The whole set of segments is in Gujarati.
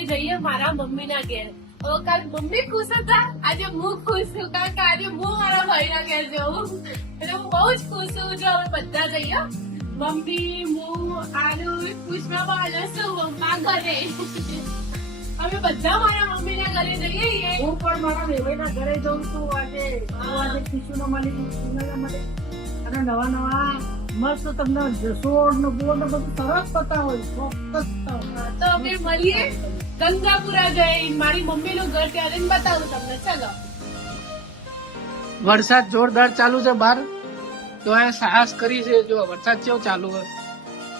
આજે જઈએ મારા મમ્મીના ઘેર. હવે કાલ મમ્મી ખુશ હતા, આજે હું ખુશ છું કારણ કે આજે હું મારા ભાઈના ઘેર જઉં. એટલે હું બહુ જ ખુશ છું. જો અમે બધા જઈએ, મમ્મી, હું, આલુ, પુષ્પા અને મમ્મા ઘરે. અમે બધા મારા મમ્મીના ઘરે જઈએ. હું પણ મારા વેવાઈના ઘરે જઉં છું આજે. આજે ખુશીનો મળે અને નવા નવા મસ્ત તમને જસોડ ને બોર્ડ ને બધું સરસ બતાવો. ચોક્કસ તો અમે મળીએ ગંગાપુરા જઈને. મારી મમ્મીનું ઘર ત્યારે જ બતાવું તમને. ચાલો. વરસાદ જોરદાર ચાલુ છે બહાર, તો આ સાહસ કરી છે. જો વરસાદ કેવો ચાલુ હોય,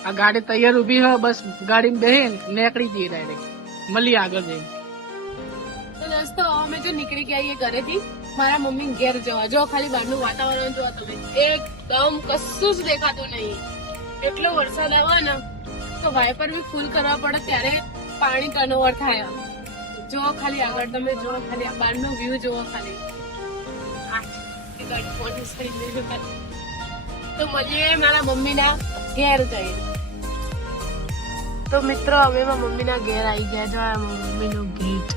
આ ગાડી તૈયાર ઉભી હોય, બસ ગાડી બેહીને નીકળી જઈએ ડાયરેક્ટ. મળીએ આગળ જઈને. તો દોસ્તો અમે જો નીકળી ગયા છીએ ઘરેથી મારા મમ્મી ઘેર જવા. જો ખાલી બહારનું વાતાવરણ જો તમે, એકદમ કશું જ દેખાતું નહીં. એટલો વરસાદ આવે ને તો વાઇપર બી ફૂલ કરવા પડે ત્યારે પાણી ટર્નઓવર થાય. જો ખાલી આગળ તમે જો, ખાલી આ બહારનો વ્યૂ જોવો ખાલી. એ ગાડી પહોંચી સારી ખાલી. તો મળીએ મારા મમ્મીના ઘેર જઈને. તો મિત્રો અમે મમ્મીના ઘેર આવી ગયા. જો આ મમ્મીનું ગેટ.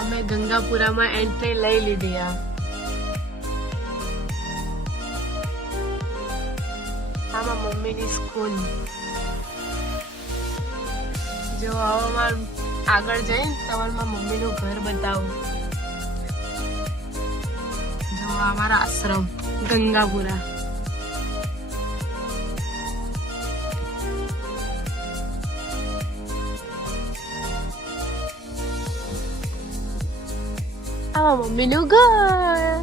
અમે ગંગાપુરામાં એન્ટ્રી લઈ લીધી. આમાં મમ્મીની સ્કૂલ. જો હવે આગળ જઈને તમારા મમ્મીનું ઘર બતાવું. જો અમારા આશ્રમ ગંગાપુરા. મમ્મીનું ઘર.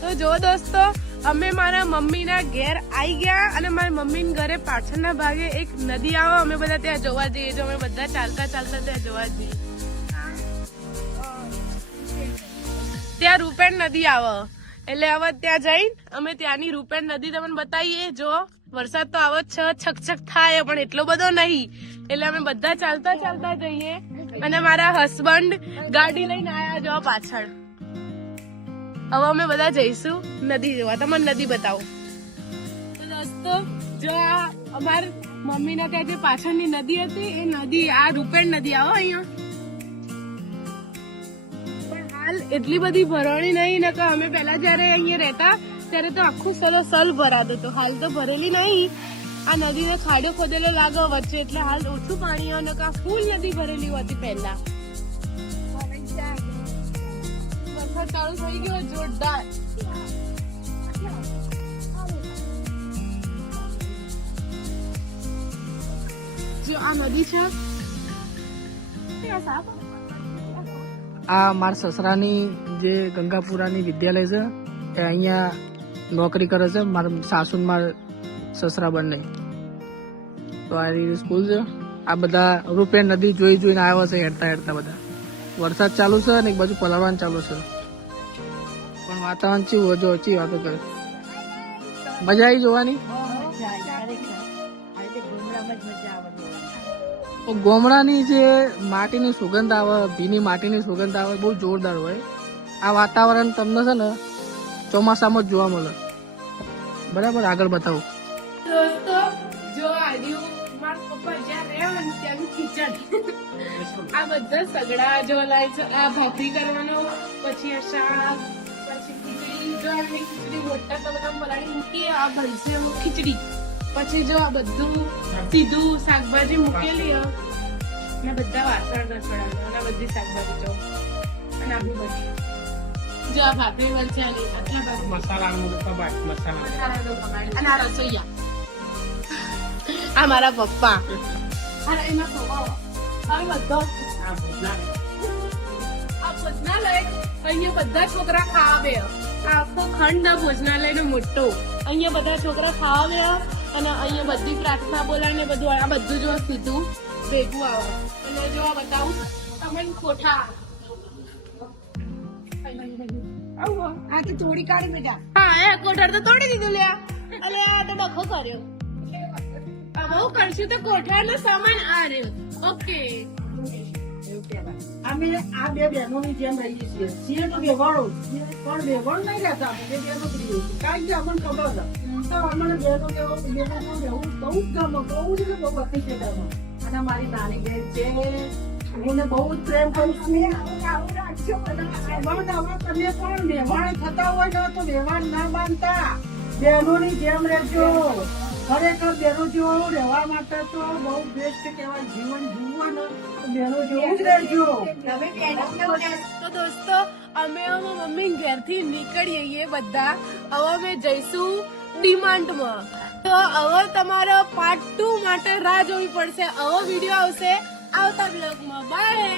તો જો દોસ્તો અમે મારા મમ્મીના ઘેર આવી ગયા અને મારા મમ્મીના ઘરે પાછળના ભાગે એક નદી આવે. અમે બધા ત્યાં જોવા જઈએ. જો અમે બધા ચાલતા ચાલતા ત્યાં જોવા જઈએ. ત્યાં રૂપેણ નદી આવે એટલે હવે ત્યાં જઈને અમે ત્યાંની રૂપેણ નદી તમને બતાવીએ. જો વરસાદ તો આવો છે, છકછક થાય પણ એટલો બધો નહીં. એટલે અમે બધા ચાલતા ચાલતા જઈએ અને મારા હસબન્ડ ગાડી લઈને આયા જો પાછળ. હવે અમે બધા જઈશું નદી જોવા. તમને નદી બતાવો. તો દોસ્તો જો અમાર મમ્મીના ત્યાં જે પાછળની નદી હતી એ નદી આ રૂપેણ નદી આવો અહીંયા. પણ હાલ એટલી બધી ભરણી નહીં ને કે અમે પેલા જયારે અહીંયા રહેતા ત્યારે તો આખું સલ ભરાતો હતો. હાલ તો ભરેલી નહીં. આ નદીને ખાડો ખોદેલો લાગે વચ્ચે એટલે હાલ ઓછું પાણી આવે ને ફૂલ નદી ભરેલી હતી પહેલા. વરસાદ ચાલુ થઈ ગયો જોરદાર. જો આ નદી છે. આ મારા સસરાની જે ગંગાપુરાની વિદ્યાલય છે એ અહીંયા નોકરી કરે છે. મારા સાસુ મારા સસરા બંને. તો આ સ્કૂલ છે. આ બધા રૂપેણ નદી જોઈને આવ્યા છે હેડતા હેડતા બધા. વરસાદ ચાલુ છે ને એક બાજુ પલાળવાનું ચાલુ છે. પણ વાતાવરણ ચેવું જો ઓછી વાતો કરે. મજા આવી જોવાની. ગોમડાની જે માટીની સુગંધ આવે, ભીની માટીની સુગંધ આવે, બહુ જોરદાર હોય. આ વાતાવરણ તમને છે ને ચોમાસામાં જ જોવા મળે. બરાબર, આગળ બતાવો. દોસ્તો જો આર્યુ મારા પપ્પા જ્યાં રહે ને ત્યાંનું કિચન. આ બધા સગડા જો લાય છે. આ ભાખરી કરવાનો, પછી આ શાક, પછી ખીચડી. જો આ ખીચડી મોટા તો બધા પલાળી મૂકી. આ ભલસે ખીચડી. પછી જો આ બધું સીધું શાકભાજી મૂકેલી અને બધા વાસણ રસોડાના અને બધી શાકભાજી જો અને આપણી બધી જો આ ભાખરી વલચાની મસાલાનું અને આ રસોઈયા. આ મારા પપ્પા. અને એમાં સ્વભાવ આ બધો આ ભોજનાલય અહીંયા બધા છોકરા ખાવા બે. આ આખો ખંડ ભોજનાલય નો મોટો. અહીંયા બધા છોકરા ખાવા બે અને અહીંયા બધી પ્રાર્થના બોલાવીને બધું આ બધું જો સીધું ભેગું આવે. અને જો આ બતાવું તમને કોઠા. આ તો થોડી કાઢી બેટા. હા એ કોઠાર તો તોડી દીધું લ્યા. અરે આ તો ડખો કર્યો. બહુ કરશું તો કોઠાનો સામાન આ રહ્યો. ઓકે અમે આ બે બહેનોની જેમ રહીએ છીએ. છીએ તો બેવાળો પણ બેવાળ નહીં રહેતા. અમે બે બહેનો રહીએ છીએ કારણ કે અમને ખબર છે. તો અમને બહેનો રહેવું બહુ જ ગમે. બહુ જ એટલે બહુ હતી છે ઘરમાં. અને મારી નાની બહેન છે હું બહુ જ પ્રેમ કરું છું. હવે તમે પણ વ્યવહાર થતા હોય ને તો વ્યવહાર ના માનતા, બહેનોની જેમ રહેજો. ખરેખર બહેનો જેવો રહેવા માટે તો બહુ બેસ્ટ કહેવાય. જીવન જીવવું ને તો બહેનો જેવું જ રહેજો. તો દોસ્તો અમે મમ્મી ઘેરથી નીકળીએ બધા. હવે અમે જઈશું ડિમાન્ડમાં. તો હવે તમારો પાર્ટ 2 માટે રાહ જોવી પડશે. હવે વિડીયો આવશે આવતા બ્લોગમાં. બાય.